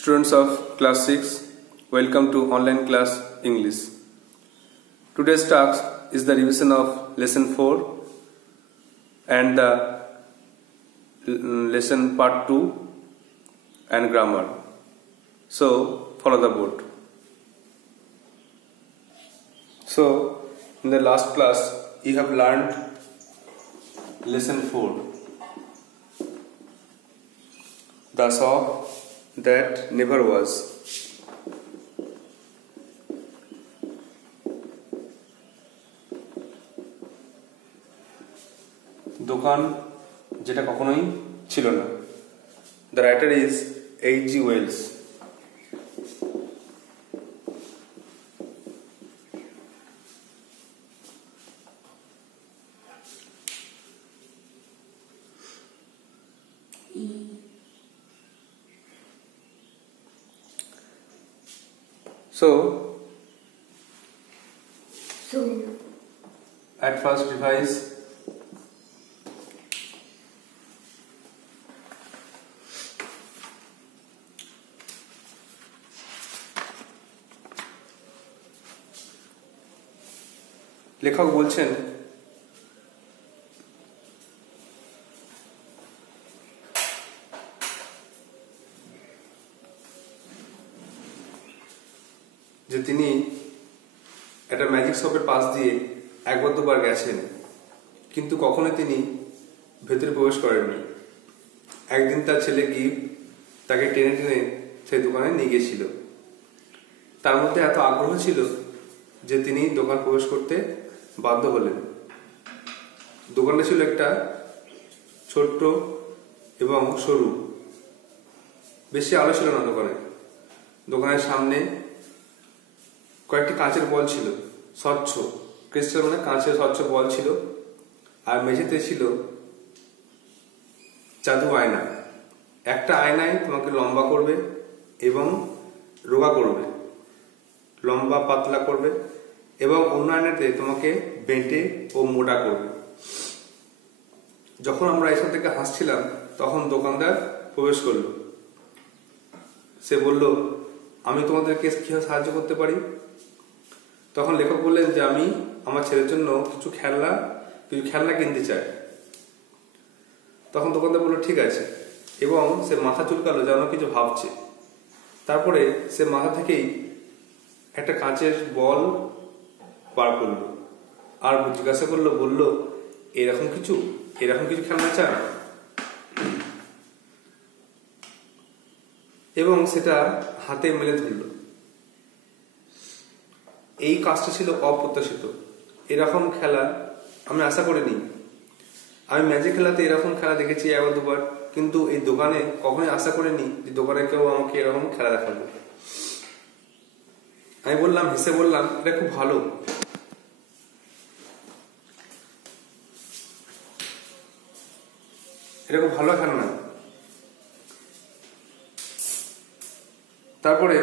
Students of class 6, welcome to online class English. Today's task is the revision of lesson 4 and the lesson part 2 and grammar. So follow the board. So in the last class you have learned lesson 4, the sock that never was. দোকান যেটা কখনোই ছিল না. The writer is H.G. Wells. So at first revise লেখক বলছেন যে তিনি একটা ম্যাজিক শপের পাশ দিয়ে একবার দুবার গেছেন, কিন্তু কখনোই তিনি ভেতরে প্রবেশ করেননি। একদিন তার ছেলে গিফট তাকে টেনে টেনে সেই দোকানে নিয়ে গিয়েছিল। তার মধ্যে এত আগ্রহ ছিল যে তিনি দোকান প্রবেশ করতে বাধ্য হলেন। দোকানটা ছিল একটা ছোট্ট এবং সরু, বেশি আলো ছিল না দোকানে। দোকানের সামনে কয়েকটি কাঁচের বল ছিল, স্বচ্ছ ক্রিস্টাল মানে কাঁচের স্বচ্ছ বল ছিল, আর মেঝেতে ছিল জাদু আয়না। একটা আয়নায় তোমাকে লম্বা করবে এবং রোগা করবে, লম্বা পাতলা করবে, এবং অন্য আয়নাতে তোমাকে বেঁটে ও মোটা করবে। যখন আমরা এসব থেকে হাসছিলাম তখন দোকানদার প্রবেশ করলো। সে বলল, আমি তোমাদেরকে কিভাবে সাহায্য করতে পারি? তখন লেখক বললেন যে আমি আমার ছেলের জন্য কিছু খেলনা কিনতে চাই। তখন দোকানদার বলল ঠিক আছে, এবং সে মাথা চুলকালো যেন কিছু ভাবছে। তারপরে সে মাথা থেকেই একটা কাঁচের বল বার করলো আর জিজ্ঞাসা করলো, বলল এরকম কিছু খেলনা চান? এবং সেটা হাতে মেলে ধরল। এই কাজটা ছিল অপ্রত্যাশিত। এরকম খেলা আমি আশা করিনি। আমি ম্যাজিক খেলাতে এরকম খেলা দেখেছি একবার দুবার, কিন্তু এই দোকানে কখনোই আশা করিনি যে দোকানে কেউ আমাকে এরকম খেলা দেখাবে। আমি হেসে বললাম, এটা খুব ভালো। এটা খুব ভালো খেলনা। তারপরে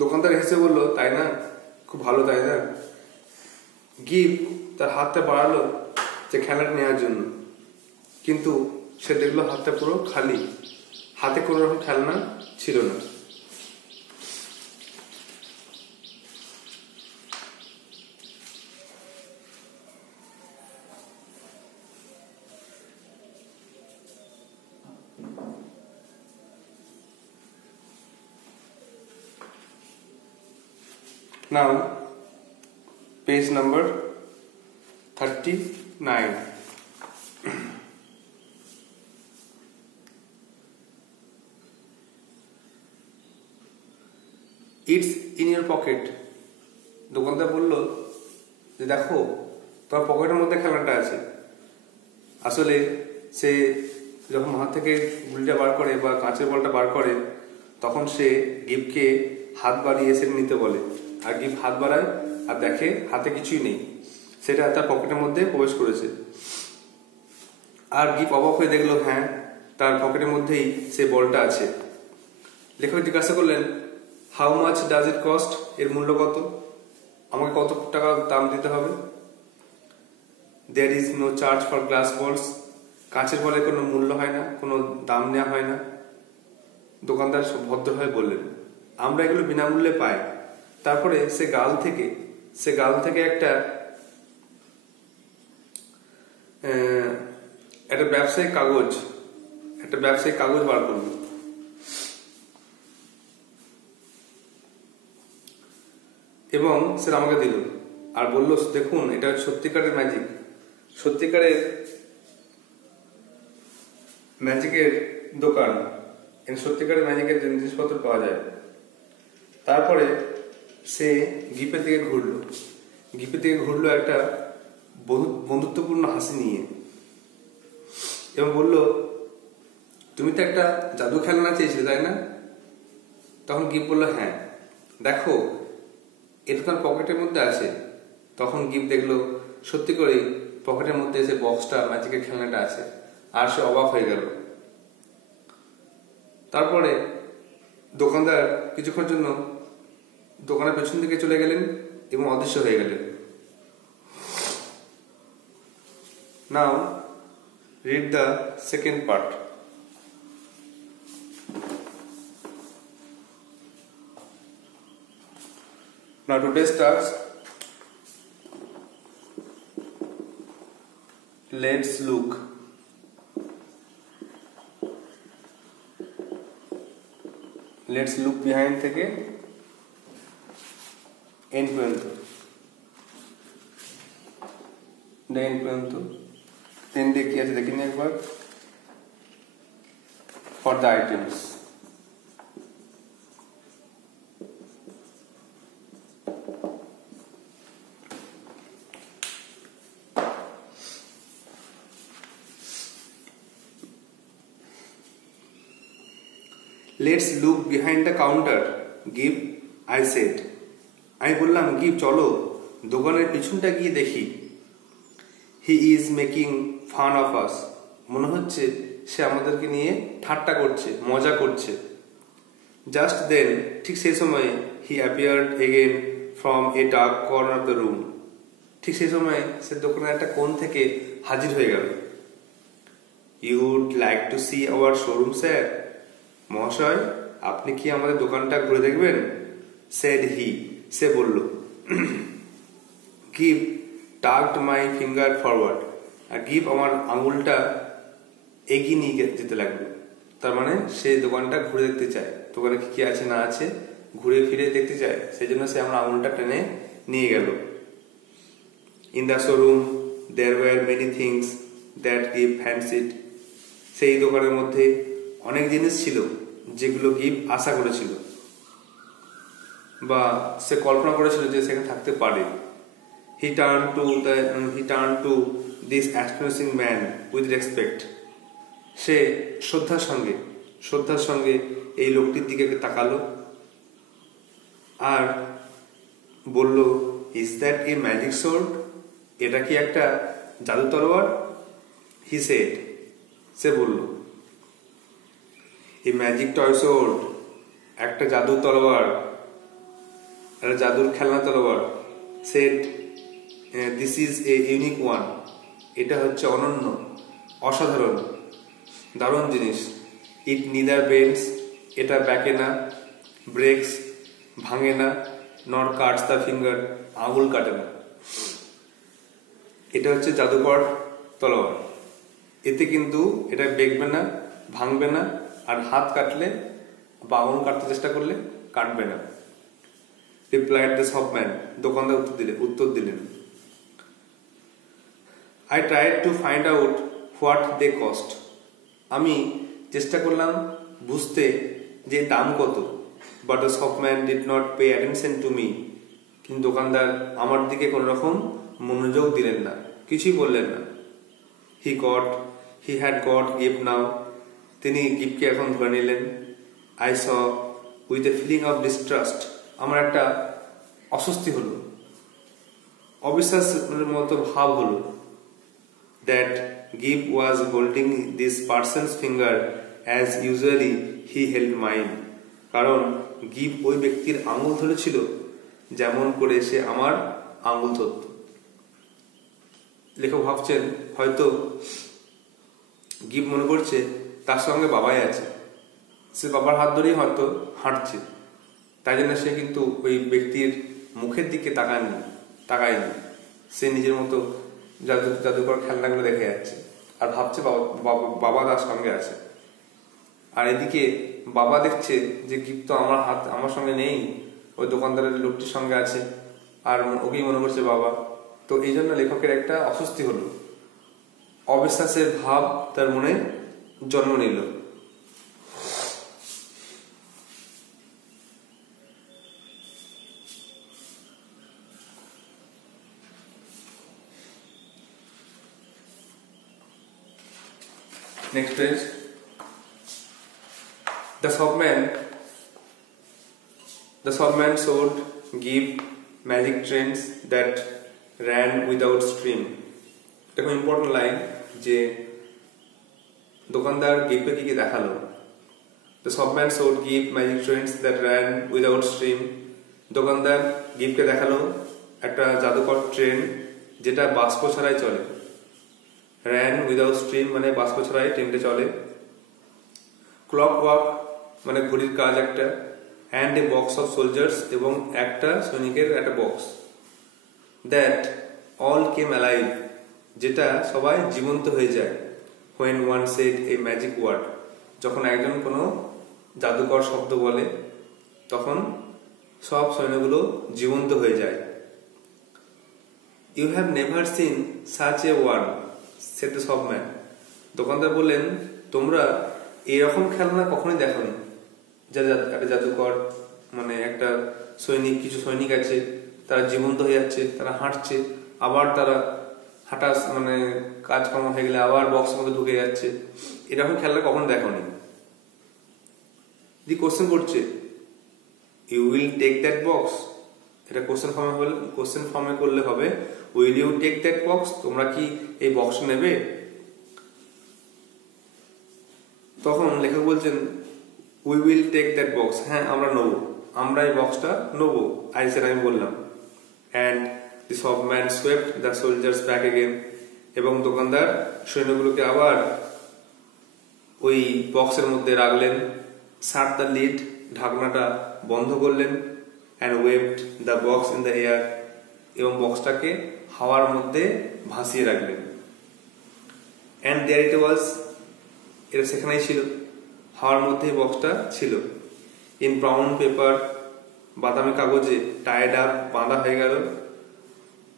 দোকানদার হেসে বলল, তাই না, খুব ভালো তাই না? গিফট তার হাতটা বাড়ালো যে খেলাটা নেওয়ার জন্য, কিন্তু সে দেখলো হাতটা পুরো খালি, হাতে কোনো রকম খেলনা ছিল না। Now, page number 39. It's in your pocket. দোকানদার বলল যে দেখো তোমার পকেটের মধ্যে খেলনাটা আছে। আসলে সে যখন হাত থেকে গুলিটা বার করে বা কাঁচের বলটা বার করে, তখন সে গিফটকে হাত বাড়িয়ে সেটা নিতে বলে, আর গিফট হাত বাড়ায় আর দেখে হাতে কিছুই নেই, সেটা তার পকেটের মধ্যে প্রবেশ করেছে। আর গিফট অবাক হয়ে দেখলো, হ্যাঁ, তার পকেটের মধ্যেই সে বলটা আছে। লেখক জিজ্ঞাসা করলেন, how much does it cost? এর মূল্য কত? আমাকে কত টাকা দাম দিতে হবে? there is no charge for glass balls, কাঁচের বলের কোনো মূল্য হয় না, কোনো দাম নেওয়া হয় না। দোকানদার ভদ্রভাবে বললেন, আমরা এগুলো বিনামূল্যে পাই। তারপরে সে গাল থেকে একটা ব্যবসায়িক কাগজ বার করল এবং সে আমাকে দিল আর বলল, দেখুন এটা সত্যিকারের ম্যাজিকের দোকান, সত্যিকারের ম্যাজিকের জিনিসপত্র পাওয়া যায়। তারপরে সে গিফের দিকে ঘুরলো একটা বন্ধুত্বপূর্ণ হাসি নিয়ে এবং বলল, তুমি তো একটা জাদু খেলনা চেয়েছিলে, তাই না? তখন গিফ বলল, হ্যাঁ, দেখো এটা তার পকেটের মধ্যে আছে। তখন গিফ দেখলো সত্যি করে পকেটের মধ্যে যে বক্সটা, ম্যাজিকের খেলনাটা আছে, আর সে অবাক হয়ে গেল। তারপরে দোকানদার কিছুক্ষণের জন্য দোকানের পেছন দিকে চলে গেলেন এবং অদৃশ্য হয়ে গেলেন। নাও read the second part. Now today's task, let's look. Let's look behind থেকে end পর্যন্ত, end পর্যন্ত এন্ডে কি আছে দেখিনি একবার। For the items, let's look behind the counter, give, I said. আমি বললাম, গিভ চলো দোকানের পিছনটা গিয়ে দেখি। He is making fun of us. মনে হচ্ছে সে আমাদেরকে নিয়ে ঠাট্টা করছে, মজা করছে। Just then, ঠিক সেই সময়ে, he appeared again from a dark corner of the room. ঠিক সেই সময়ে সে দোকানের একটা কোণ থেকে হাজির হয়ে গেল। You'd like to see our showroom, sir? মহাশয়, আপনি কি আমাদের দোকানটা ঘুরে দেখবেন? Said he. সে বলল। Give tugged my finger forward. আর গিভ আমার আঙুলটা এগিয়ে নিয়ে যেতে লাগলো। তার মানে সে দোকানটা ঘুরে দেখতে চায়, দোকানে কি আছে না আছে ঘুরে ফিরে দেখতে চায়, সেই জন্য সে আমার আঙুলটা টেনে নিয়ে গেল। In the showroom there were many things that Gibb fancied. সেই দোকানের মধ্যে অনেক জিনিস ছিল যেগুলো গিভ আশা করেছিল বা সে কল্পনা করেছিল যে সেখানে থাকতে পারে। He turned to this astonishing man with respect. সে শ্রদ্ধার সঙ্গে এই লোকটির দিকে তাকালো আর বলল, Is that a magic sword? এটা কি একটা জাদু তলোয়ার? He said. সে বলল, A magic toy sword. একটা জাদু তলোয়ার, একটা জাদুর খেলনা তলোয়ার। Said, This is a unique one. এটা হচ্ছে অনন্য, অসাধারণ, দারুণ জিনিস। It neither bends, এটা ব্যাকে না, breaks, ভাঙে না, nor cuts the finger, আঙুল কাটে না। এটা হচ্ছে জাদুকর তলোয়ার। এতে কিন্তু এটা বেঁকবে না, ভাঙবে না, আর হাত কাটলে বা আঙুল কাটতে চেষ্টা করলে কাটবে না। Replied the shopman. দোকানদার উত্তর দিলেন। I tried to find out what they cost. আমি চেষ্টা করলাম বুঝতে যে দাম কত। But the shopman did not pay attention to me. কিন্তু দোকানদার আমার দিকে কোন রকম মনোযোগ দিলেন না, কিছুই বললেন না। He had got Gibb now. তিনি গিবকে এখন ধরে নিলেন। I saw with a feeling of distrust. আমার একটা অস্বস্তি হলো, অবিশ্বাসের মতো ভাব হলো। That Gibb was holding this person's finger as usually he held mine. কারণ গিব ওই ব্যক্তির আঙুল ধরেছিল যেমন করে সে আমার আঙুল ধরত। লেখক ভাবছেন হয়তো গিব মনে করছে তার সঙ্গে বাবাই আছে, সে বাবার হাত ধরেই হয়তো হাঁটছে, তাই জন্য সে কিন্তু ওই ব্যক্তির মুখের দিকে তাকায়নি। সে নিজের মতো জাদুকর খেলনাগুলো দেখে যাচ্ছে আর ভাবছে বাবা তার সঙ্গে আছে। আর এদিকে বাবা দেখছে যে গিফট তো আমার সঙ্গে নেই, ওই দোকানদারের লোকটির সঙ্গে আছে, আর ওকেই মনে করছে বাবা। তো এই জন্য লেখকের একটা অস্বস্তি হলো, অবিশ্বাসের ভাব তার মনে জন্ম নিল। Next page. The shopman showed give magic trains that ran without stream. এটা খুব ইম্পর্টেন্ট লাইন যে দোকানদার গিফটে কি দেখালো। The shopman showed give magic trains that ran without stream. দোকানদার গিফটে দেখালো একটা জাদুকর ট্রেন যেটা বাষ্প ছাড়াই চলে। ran without stream মানে বাষ্প ছাড়াই ট্রেনটা চলে। ক্লক ওয়াক মানে ঘড়ির কাজ একটা, and a box of soldiers এবং একটা সৈনিকের একটা box. that all came alive যেটা সবাই জীবন্ত হয়ে যায়। when one said a magic word যখন একজন কোনো জাদুকর শব্দ বলে তখন সব সৈন্যগুলো জীবন্ত হয়ে যায়। you have never seen such a one said the shopman. দোকানদার বললেন তোমরা এরকম খেলনা কখনোই দেখোনি। একটা জাদুকর মানে একটা সৈনিক, কিছু সৈনিক আছে তারা জীবন্ত হয়ে যাচ্ছে, তারা হাঁটছে, আবার তারা হাঁটা মানে কাজকর্ম হয়ে গেলে আবার বক্সের মধ্যে ঢুকে যাচ্ছে, এরকম খেলনা কখনো দেখোনি। দি কোশ্চেন করছে you will take that box, এটা কোশ্চেন ফর্মে করলে হবে will you take that box, তোমরা কি এই বক্স নেবে? তখন লেখক বলছেন we will take that box, হ্যাঁ আমরা নেবো, আমরা এই বক্সটা নেবো, আমি বললাম। And the shopman swept the soldiers back again, এবং দোকানদার সৈন্যগুলোকে আবার ওই বক্সের মধ্যে রাখলেন। শাট দ্য লিড, ঢাকনাটা বন্ধ করলেন। And waved the box in the air, এবং বক্সটাকে হাওয়ার মধ্যে ভাসিয়ে রাখলেন। অ্যান্ড দেয়ার ইট ওয়াজ, এটা সেখানেই ছিল, হাওয়ার মধ্যে বক্সটা ছিল। ইন ব্রাউন পেপার, বাদামি কাগজে, টাইড আপ, বাঁধা হয়ে গেল।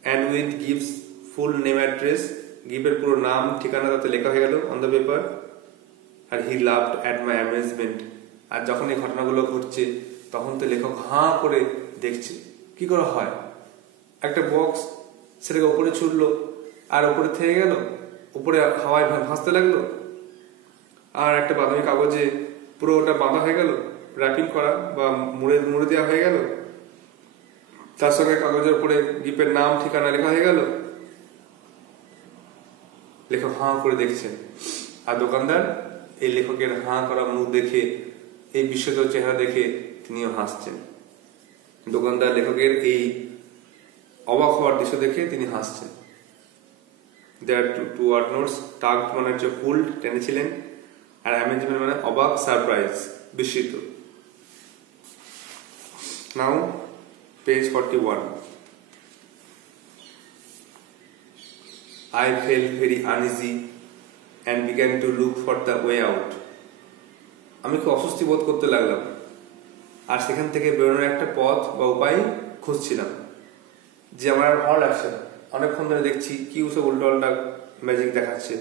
And with gives full name address, গিফের পুরো নাম ঠিকানা তাতে লেখা হয়ে গেল অন দ্য পেপার। আর he loved at my amazement, আর যখন এই ঘটনাগুলো ঘটছে তখন তো লেখক হাঁ করে দেখছে কি করে হয়। একটা বক্স সেটাকে উপরে ছুটলো আর উপরে থেকে গেল, উপরে হাওয়ায় ভাসতে লাগলো, আর একটা বাদামি কাগজে পুরো ওটা বাঁধা হয়ে গেল, র্যাপিং করা বা মুড়ে দেওয়া হয়ে গেল, তার সঙ্গে কাগজের উপরে গিফের নাম ঠিকানা লেখা হয়ে গেল। লেখক হাঁ করে দেখছেন, আর দোকানদার এই লেখকের হাঁ করা মুখ দেখে, এই বিস্মিত চেহারা দেখে তিনিও হাসছেন। দোকানদার লেখকের এই অবাক হওয়ার দৃশ্য দেখে তিনি হাসছেন। দেয়ার টু ওয়ার্ড নোটস, টাগড মানে হচ্ছে পুলড, টেনেছিলেন, আর অ্যামেজমেন্ট মানে অবাক, সারপ্রাইজ, বিস্মিত। নাও page 41. I felt very uneasy and began to look for the way out. আমি খুব অস্বস্তি বোধ করতে লাগলাম আর সেখান থেকে বেরোনোর একটা পথ বা উপায় খুঁজছিলাম। যে আমার আর ভালো লাগছে না, অনেকক্ষণ ধরে দেখছি কি সব উল্টা ম্যাজিক দেখাচ্ছে,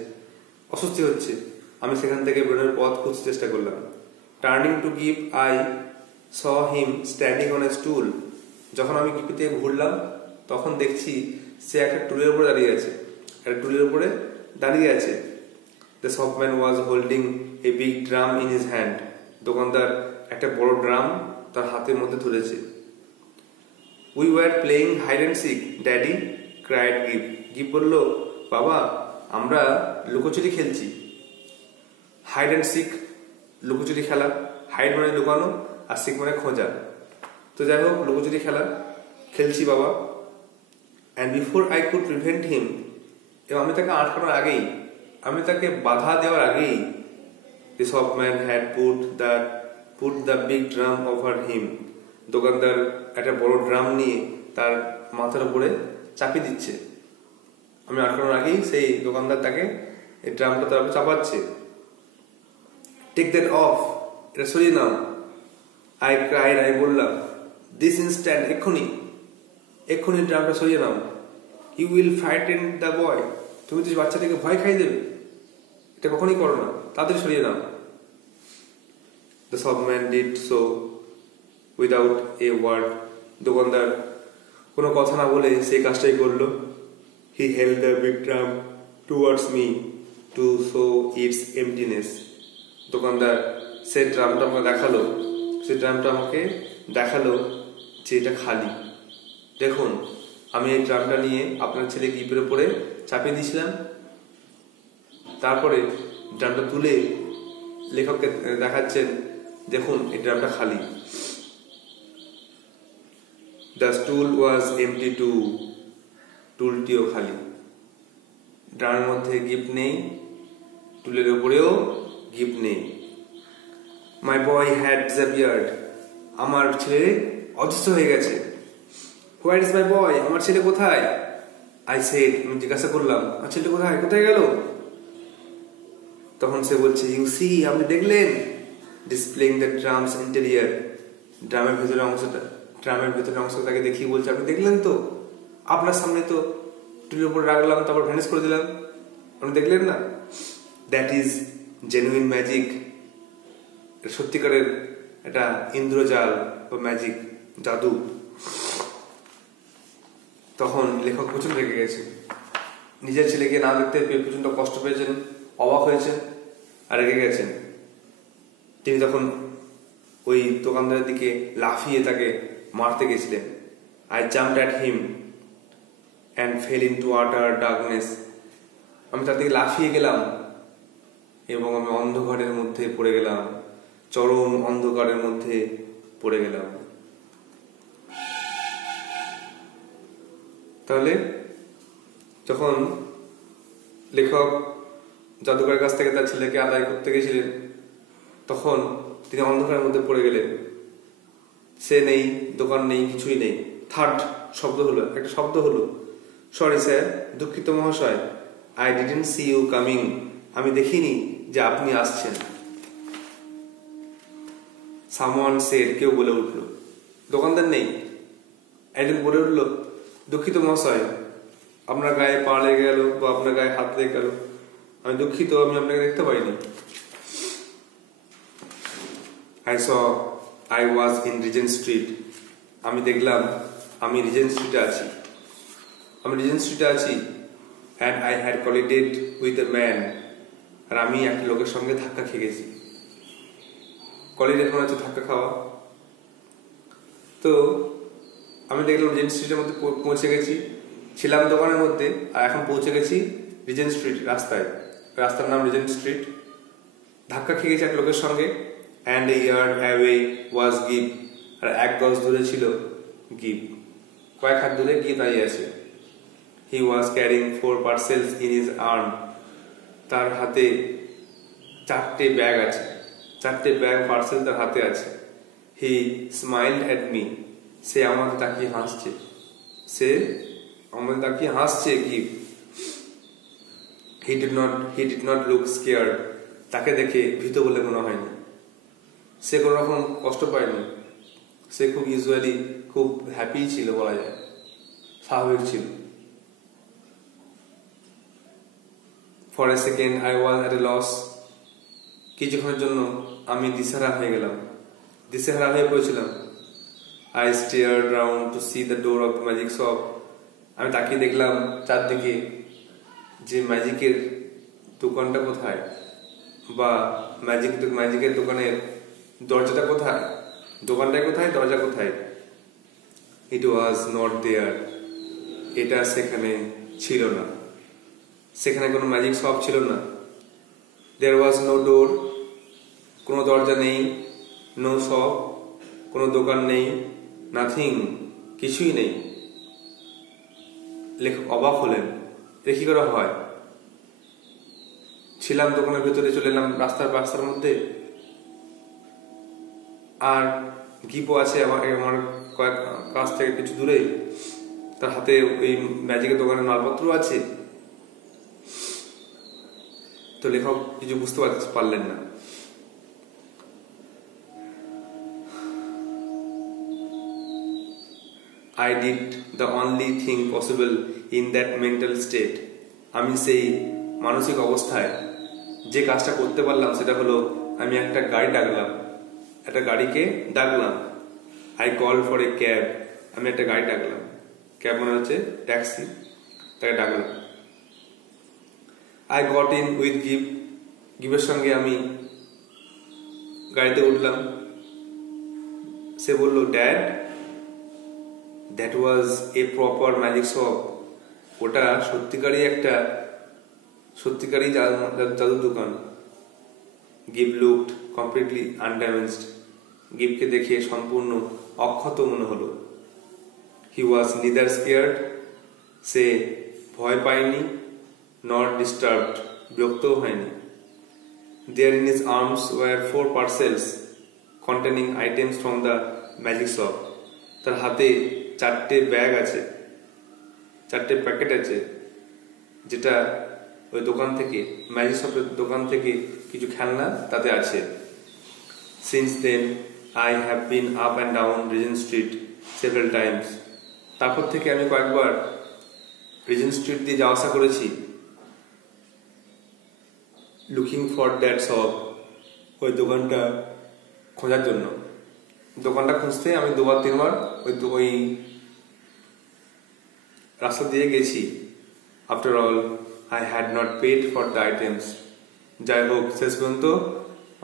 অস্বস্তি হচ্ছে। আমি সেখান থেকে বেরোনোর পথ খুঁজতে চেষ্টা করলাম। Turning to give I saw him standing on a স্টুল, যখন আমি গিফটে ঘুরলাম তখন দেখছি সে একটা টুলের উপরে দাঁড়িয়ে আছে, একটা টুলের উপরে দাঁড়িয়ে আছে। The shopman was holding a big drum in his hand, দোকানদার একটা বড় ড্রাম তার হাতের মধ্যে ধরেছে। We were playing hide and seek daddy, cried Giv. Giv বলল, বাবা আমরা লুকোচুরি খেলছি। হাইড অ্যান্ড সিক, লুকোচুরি খেলা, হাইড মানে লুকানো আর সিক মানে খোঁজা। তো যাই হোক, লুকোচুরি খেলা খেলছি বাবা। And before I could prevent him, এবং আমি তাকে আটকানোর আগেই, আমি তাকে বাধা দেওয়ার আগেই, The shopman had put the big drum over him. দোকানদার একটা বড় ড্রাম নিয়ে তার মাথার উপরে চাপিয়ে দিচ্ছে। আমি আটকানোর আগেই সেই দোকানদার তাকে এই ড্রামটা তার উপরে চাপাচ্ছে। টেক দ্যাট অফ, এটা সরিয়ে নাও। আই ক্রাইড, আমি বললাম, দিস ইনস্ট্যান্ট, এক্ষুনি ড্রামটা সরিয়ে নাও। You will frighten the boy, তুমি তো বাচ্চাটাকে ভয় খাই দেবে, এটা কখনই করো না, তাড়াতাড়ি সরিয়ে নাও। The shopman did so without a word, দোকানদার কোনো কথা না বলে সেই কাজটাই করলো। He held the big drum towards me to show its emptiness, দোকানদার সেই ড্রামটা আমাকে দেখালো যে এটা খালি। দেখুন, আমি এই ড্রামটা নিয়ে আপনার ছেলে গিপের উপরে চাপিয়ে দিয়েছিলাম, তারপরে ড্রামটা তুলে লেখককে দেখাচ্ছেন, দেখুন এই ড্রামটা খালি। The stool was empty too, টুলটিও খালি। ড্রামের মধ্যে গিফট নেই, টুলের উপরেও গিফট নেই। মাই বয় হ্যাড ডিসঅ্যাপিয়ার্ড, আমার ছেলে অদৃশ্য হয়ে গেছে। হোয়ার ইজ মাই বয়, আমার ছেলে কোথায়? আই সেড, আমি জিজ্ঞাসা করলাম, আমার ছেলে কোথায় গেল? তখন সে বলছে, ইউ সি, আপনি দেখলেন, ডিসপ্লেইং দ্য ড্রামস ইন্টেরিয়ার, ড্রামের ভেতরের অংশটা তাকে দেখিয়ে বলছে, আপনি দেখলেন তো, আপনার সামনে তো টুলের উপর রাখলাম, তারপর ভ্যানিশ করে দিলাম, আপনি দেখলেন না? দ্যাট ইজ জেনুইন ম্যাজিক, সত্যিকারের এটা ইন্দ্রজাল বা ম্যাজিক, জাদু। তখন লেখক প্রচন্ড রেগে গেছে, নিজের ছেলেকে না দেখতে পেয়ে প্রচন্ড কষ্ট পেয়েছেন, অবাক হয়েছেন আর রেগে গেছেন। তিনি তখন ওই দোকানদারের দিকে লাফিয়ে তাকে মারতে গেছিলেন। I jumped at him and fail into আটার ডার্কনেস, আমি তার দিকে লাফিয়ে গেলাম এবং আমি অন্ধকারের মধ্যে পড়ে গেলাম, চরম অন্ধকারের মধ্যে পড়ে গেলাম। তাহলে যখন লেখক জাদুকরের কাছ থেকে তার ছেলেকে আদায় করতে গেছিলেন, তখন তিনি অন্ধকারের মধ্যে পড়ে গেলেন। সে নেই, দোকান নেই, কিছুই নেই। একটা শব্দ হলো, সরি স্যার, দুঃখিত মহাশয়, I didn't see you coming, আমি দেখিনি যে আপনি আসছেন। সামওয়ান সেড, কেউ বলে উঠল, দোকানদার নেই, একজন বলে উঠল, দুঃখিত মহাশয়, আপনার গায়ে পা লেগে গেল বা আপনার গায়ে হাত লেগে গেল, আমি দুঃখিত, আমি আপনাকে দেখতে পাইনি। I was in Regent Street, আমি দেখলাম আমি রিজেন্ট স্ট্রিটে আছি, and I had collided with a man, আর আমি একটা লোকের সঙ্গে ধাক্কা খেয়ে গেছি। কলিডেড মানে হচ্ছে ধাক্কা খাওয়া। তো আমি দেখলাম রিজেন্ট স্ট্রিটের মধ্যে পৌঁছে গেছি, ছিলাম দোকানের মধ্যে, আর এখন পৌঁছে গেছি রিজেন্ট স্ট্রিট রাস্তার নাম রিজেন্ট স্ট্রিট। ধাক্কা খেয়ে গেছি এক লোকের সঙ্গে। and a yard away was Gib, আর 1 গজ দূরে ছিল গিব, কয়েক হাত দূরে গিয়ে দাঁড়িয়ে আছে। he was carrying 4 parcels in his arm, তার হাতে 4টে ব্যাগ আছে, 4টে ব্যাগ পার্সেল তার হাতে আছে। he smiled at me, সে আমাকে তাকিয়ে হাসছে give. he did not look scared, তাকে দেখে ভীত বলে মনে হয়নি। সে কোনো রকম কষ্ট পায়নি, সে খুব হ্যাপি ছিল, বলা যায় স্বাভাবিক ছিল। For a second I was at a loss, কিছুক্ষণের জন্য আমি দিশেহারা হয়ে পড়েছিলাম। I stared round to see the door of the magic shop, আমি তাকিয়ে দেখলাম চারদিকে যে ম্যাজিকের দোকানটা কোথায়, বা ম্যাজিকের দোকানের দরজাটা কোথায়, দরজা কোথায়। ইট ওয়াজ নট দেয়ার, এটা সেখানে ছিল না, সেখানে কোনো ম্যাজিক শপ ছিল না। দেয়ার ওয়াজ নো ডোর, কোনো দরজা নেই, নো শপ, কোনো দোকান নেই, নাথিং, কিছুই নেই। লেখক অবাক হলেন, এটা কি করে হয়? ছিলাম দোকানের ভেতরে, চলে এলাম রাস্তার মধ্যে। আর গিপও আছে আমার কয়েক কাছ থেকে কিছু দূরেই, তার হাতে ওই ম্যাজিকের দোকানের মালপত্র আছে। তো লেখক কিছু বুঝতে পারলেন না। I did the only thing possible in that mental state. আমি সেই মানসিক অবস্থায় যে কাজটা করতে পারলাম সেটা হলো আমি একটা গাড়িকে ডাকলাম। I called for a cab. আমি একটা গাড়ি ডাকলাম। ক্যাব মানে হচ্ছে ট্যাক্সি, তাকে ডাকলাম। I got in with গিভের সঙ্গে আমি গাড়িতে উঠলাম। সে বলল, dad, that was a proper magic shop. ওটা সত্যিকারই জাদুর দোকান। গিভ লুকড কমপ্লিটলি আনড্যামেজড। গিভকে দেখে সম্পূর্ণ অক্ষত মনে হলো। হি ওয়াজ নিদার স্কেয়ার্ড। সে ভয় পায়নি, নট ডিস্টার্বড, বিরক্তও হয়নি। There in his arms were 4 parcels containing items from the magic shop. তার হাতে 4টে ব্যাগ আছে, 4টে প্যাকেট আছে, যেটা ওই দোকান থেকে, ম্যাজিক শপের দোকান থেকে কিছু খেলনা তাতে আছে। Since then I have been up and down Regent Street several times. তারপর থেকে আমি কয়েকবার রিজেন্ট স্ট্রিট দিয়ে যাওয়া আসা করেছি, লুকিং ফর দ্যাট শপ, ওই দোকানটা খোঁজার জন্য। দোকানটা খুঁজতে আমি 2-3বার ওই রাস্তা দিয়ে গেছি। After all I had not paid for the items. যাই হোক, শেষ পর্যন্ত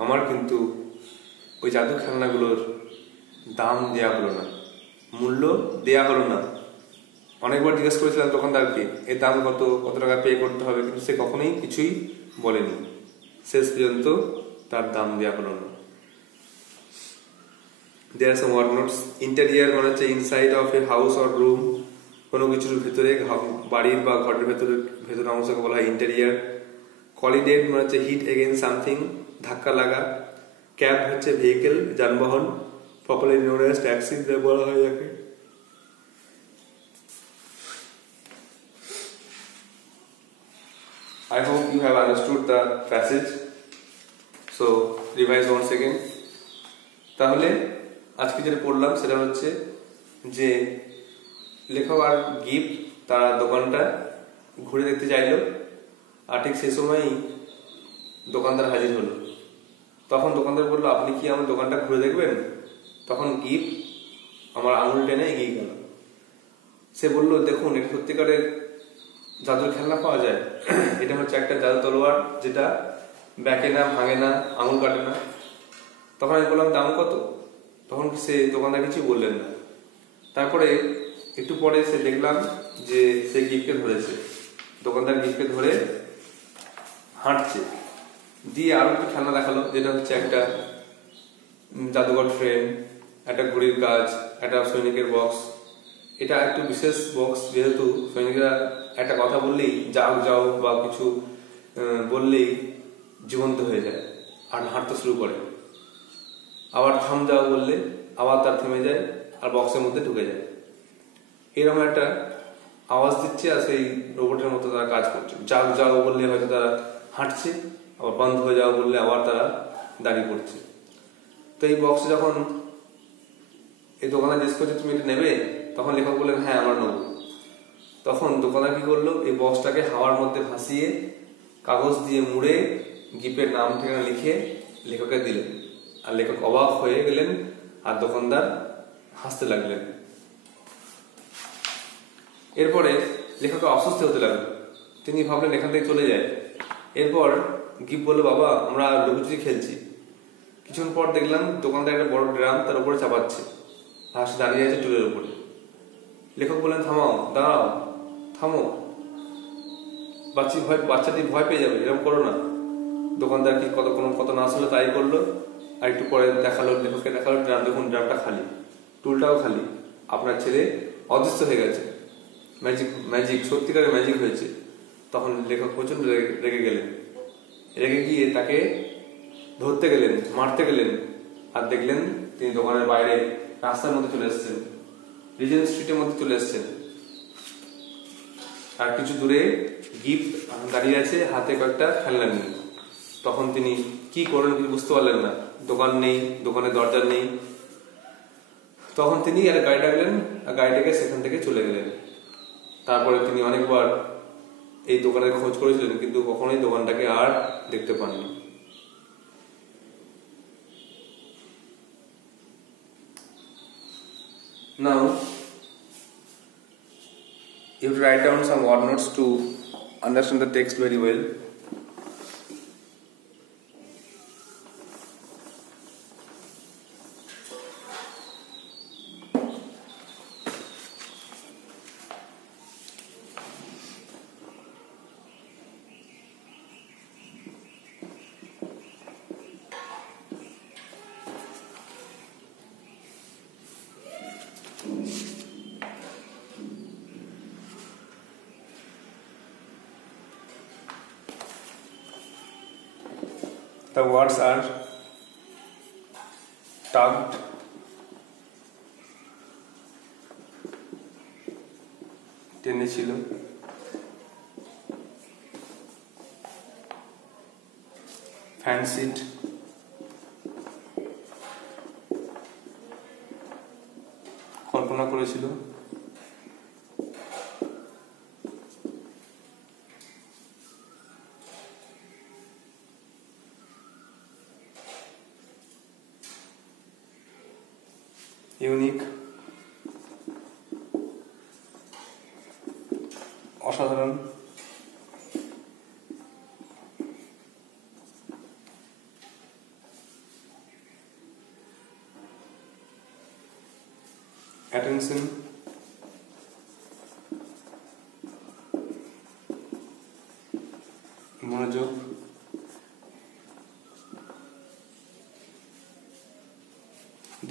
আমার কিন্তু ওই জাদু খেলনাগুলোর দাম দেয়া হলো না, মূল্য দেয়া হলো না। অনেকবার জিজ্ঞেস করেছিলাম দোকানদারকে এর দাম কত টাকা পে করতে হবে, কিন্তু সে কখনোই কিছুই বলেনি। শেষ পর্যন্ত তার দাম দেয়া হলো না। There are some word notes. Interior মানে হচ্ছে inside of a house or room. কোনো কিছুর ভেতরে, বাড়ির বা ঘরের ভেতরে অংশকে বলা হয় ইন্টেরিয়ার। কলিডেড মানে হচ্ছে হিট এগেইনস্ট সামথিং, ধাক্কা লাগা। ক্যাব হচ্ছে ভেহিকেল, যানবাহন। পপুলারলি নোন অ্যাজ ট্যাক্সি বলা হয় যাকে। I hope you have understood the passage. So revise once again. তাহলে আজকে যেটা পড়লাম সেটা হচ্ছে যে লেখক আর গিভ তারা দোকানটা ঘুরে দেখতে চাইল, আর ঠিক সেই সময়ই দোকানদার হাজির হলো। তখন দোকানদার বললো, আপনি কি আমার দোকানটা ঘুরে দেখবেন? তখন গিভ আমার আঙুল টেনে এগিয়ে গেল। সে বলল, দেখুন, এটা সত্যিকারের জাদুর খেলনা পাওয়া যায়। এটা হচ্ছে একটা জাদু তলোয়ার, যেটা ব্যাকে না, ভাঙে না, আঙুল কাটে না। তখন আমি বললাম, দাম কত? তখন সে দোকানদার কিছু বললেন না। তারপরে একটু পরে সে দেখলাম যে সে গিফটকে ধরেছে, দোকানদার গিফটকে ধরে হাঁটছে। দিয়ে আরো একটু খেলনা দেখালো, যেটা হচ্ছে একটা জাদুঘর ট্রেন, একটা ঘড়ির কাজ, একটা সৈনিকের বক্স। এটা একটু বিশেষ বক্স, যেহেতু সৈনিকরা একটা কথা বললেই, যাও যাও বা কিছু বললেই জীবন্ত হয়ে যায় আর হাঁটতে শুরু করে। আবার থাম যাও বললে আবার তার থেমে যায় আর বক্সের মধ্যে ঢুকে যায়। এরকম একটা আওয়াজ দিচ্ছে আর সেই রোবটের মতো তারা কাজ করছে। যাও যাও বললে হয়তো তারা হাঁটছে, আবার বন্ধ হয়ে যাও বললে আবার তারা দাঁড়িয়ে পড়ছে। তো এই বক্সে যখন এই দোকানদার জিজ্ঞেস করছে, তুমি এটা নেবে? তখন লেখক বললেন, হ্যাঁ, আমরা নেব। তখন দোকানদার কি করলো, এই বক্সটাকে হাওয়ার মধ্যে ভাসিয়ে কাগজ দিয়ে মুড়ে গিফের নাম ঠিকানা লিখে লেখককে দিলেন। আর লেখক অবাক হয়ে গেলেন আর দোকানদার হাসতে লাগলেন। এরপরে লেখক অসুস্থ হতে লাগলো। তিনি ভাবলেন এখান থেকে চলে যায়। এরপর গিফ বলল, বাবা, আমরা লুকোচুরি খেলছি। কিছুক্ষণ পর দেখলাম দোকানদার একটা বড় ড্রাম তার উপরে চাপাচ্ছে, হাসি দাঁড়িয়ে আছে টুলের উপরে। লেখক বললেন, থামাও, দাঁড়াও, থামো, বাচ্চাটি ভয় পেয়ে যাবে, এরকম করো না। দোকানদার কি কত না আসলে তাই করলো। আর একটু পরে লেখককে দেখালো, ড্রাম দেখুন, ড্রামটা খালি, টুলটাও খালি, আপনার ছেলে অদৃশ্য হয়ে গেছে। ম্যাজিক সত্যিকারের ম্যাজিক হয়েছে। তখন লেখক প্রচন্ড রেগে গেলেন। রেগে গিয়ে তাকে ধরতে গেলেন, মারতে গেলেন, আর দেখলেন তিনি দোকানের বাইরে রাস্তার মধ্যে চলে এসেছেন, রিজেন্ট স্ট্রিটের মধ্যে চলে এসেছেন। আর কিছু দূরে গিফট দাঁড়িয়ে আছে, হাতে কয়েকটা খেলনা নিয়ে। তখন তিনি কি করলেন কিছু বুঝতে পারলেন না, দোকান নেই, দোকানের দরজা নেই। তখন তিনি আর গাড়ি ডাকলেন, আর গাড়িটাকে সেখান থেকে চলে গেলেন। তারপরে তিনি অনেকবার এই দোকানের খোঁজ করেছিলেন, কিন্তু কখনোই দোকানটাকে আর দেখতে পাননি। Now, you have to write down some word notes to understand the text very well. The words are tugged, টেনেছিল, fancied, কল্পনা করেছিল, ইউনিক, অসাধারণ, অ্যাটেনশন, মনোযোগ,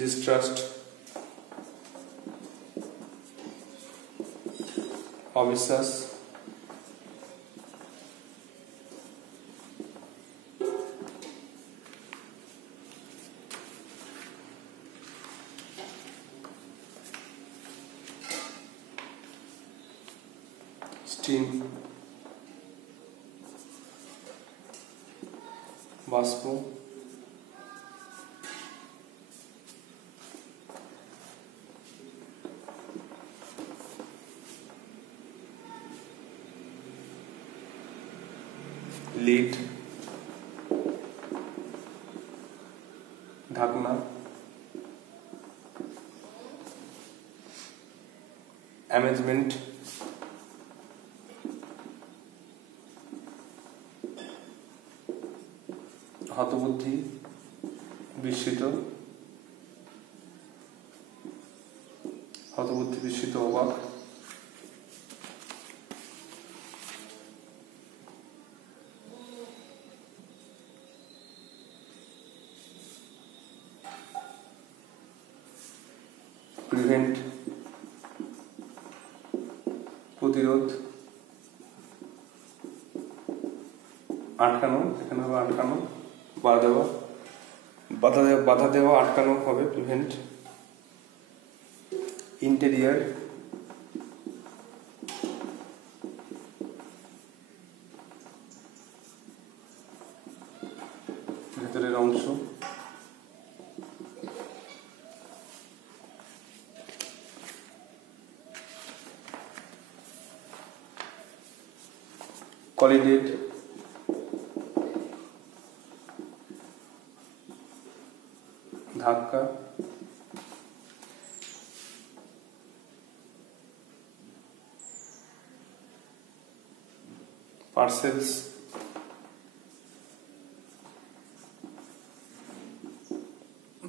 distrust, অবিশ্বাস, স্টিম, বাষ্প, লিড, ঢাকনা, অ্যামেজমেন্ট, হতবুদ্ধি, বিস্মিত, হতবুদ্ধি, বিস্মিত, অবাক, প্রিভেন্ট, প্রতিরোধ, আটকানো, এখানে হবে আটকানো, বাধা দেওয়া, বাধা দেওয়া, আটকানো হবে প্রিভেন্ট, ইন্টেরিয়ার, ভেতরের অংশ, কলিডেড, ধাক্কা, পার্সেলস,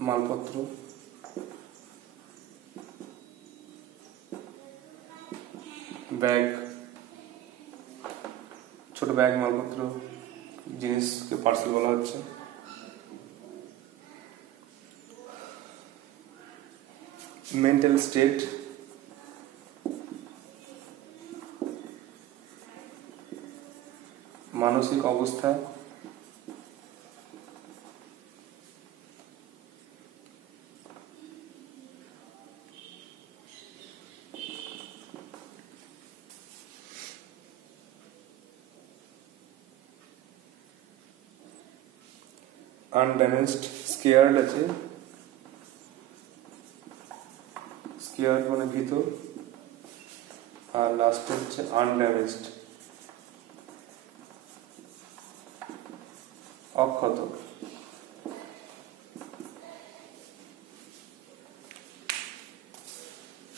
মালপত্র, ব্যাগ, ছোট ব্যাগ, মালপত্র, জিনিসকে পার্সেল বলা হচ্ছে। মেন্টাল স্টেট, মানসিক অবস্থা, আনড্যামেজড, স্কেয়ার্ড আছে, স্কেয়ার্ড মানে ভীত, আর লাস্ট হচ্ছে আনড্যামেজড, অক্ষত।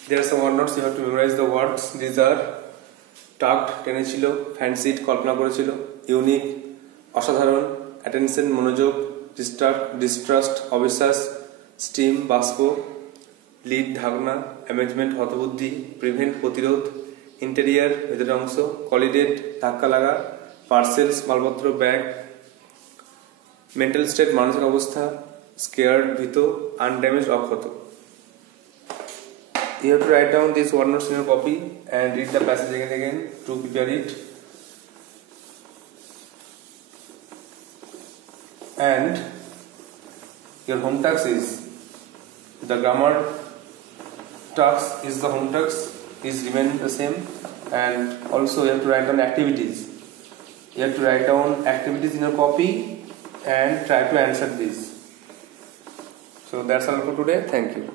There are some word notes, you have to memorize the words. These are tucked, টেনেছিল, fancied, কল্পনা করেছিল, ইউনিক, অসাধারণ, attention, মনোযোগ, distrust, অবিশ্বাস, স্টিম, বাষ্প, লিড, ঢাকনা, অ্যামেজমেন্ট, হতবুদ্ধি, প্রিভেন্ট, প্রতিরোধ, ইন্টেরিয়ার, ভেতরের অংশ, কলিডেট, ধাক্কা লাগা, পার্সেলস, মালপত্র, ব্যাগ, মেন্টাল স্টেট, মানসিক অবস্থা, স্কেয়ার্ড, ভীত, আনড্যামেজড, অক্ষত। You have to write down these word notes in your copy and read the passage again and again to prepare it. And your home task is the grammar task is the home task is remaining the same, and also you have to write down activities. You have to write down activities in your copy and try to answer this. So that's all for today. Thank you.